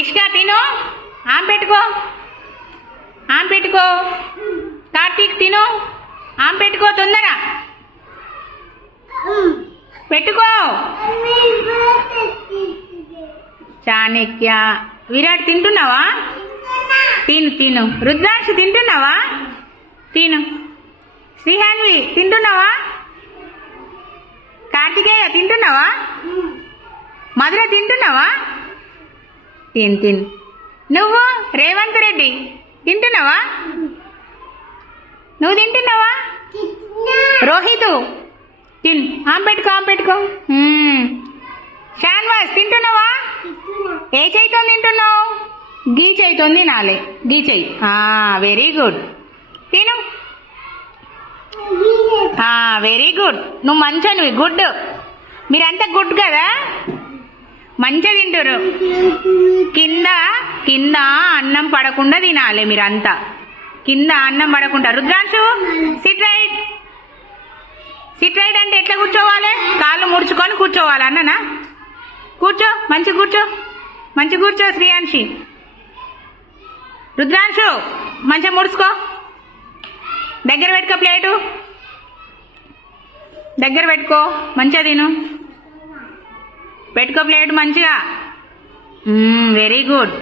ఇష్కా తిను. ఆమె పెట్టుకో. ఆమె పెట్టుకో. కార్తీక్ తిను. ఆమె పెట్టుకో తొందర. పెట్టుకో. చాణక్య విరాట్ తింటున్నావా? తిను తిను. రుద్రాంశు తింటున్నావా? తిను. శ్రీహాన్వి తింటున్నావా? కార్తికేయ తింటున్నావా? మధుర తింటున్నావా? తిను తిను. నువ్వు రేవంత్ రెడ్డి తింటున్నావా? నువ్వు తింటున్నావా? రోహితు తిన్. ఆమె పెట్టుకో. ఆమె పెట్టుకో. షాన్వాస్ తింటున్నావా? ఏ చేయితో తింటున్నావు? గీ చేయితో తినాలి. గీ చెయ్యి. Very good. తిను. Very good. నువ్వు మంచిగా నువ్వు గుడ్. మీరంతా గుడ్ కదా, మంచిగా తింటారు. కింద కింద అన్నం పడకుండా తినాలి మీరంతా. కింద అన్నం పడకుండా. రుద్రాంశు సిట్ రైట్. సిట్ రైట్ అంటే ఎట్లా కూర్చోవాలి? కాళ్ళు ముడుచుకొని కూర్చోవాలి అన్ననా? కూర్చో. మంచి కూర్చో. మంచి కూర్చో శ్రీయాన్షి. రుద్రాంశు మంచిగా ముడుచుకో. దగ్గర పెట్టుకో. ప్లేటు దగ్గర పెట్టుకో. మంచిగా తిను. పెట్టుకో ప్లేట్ మంచిగా. Very good.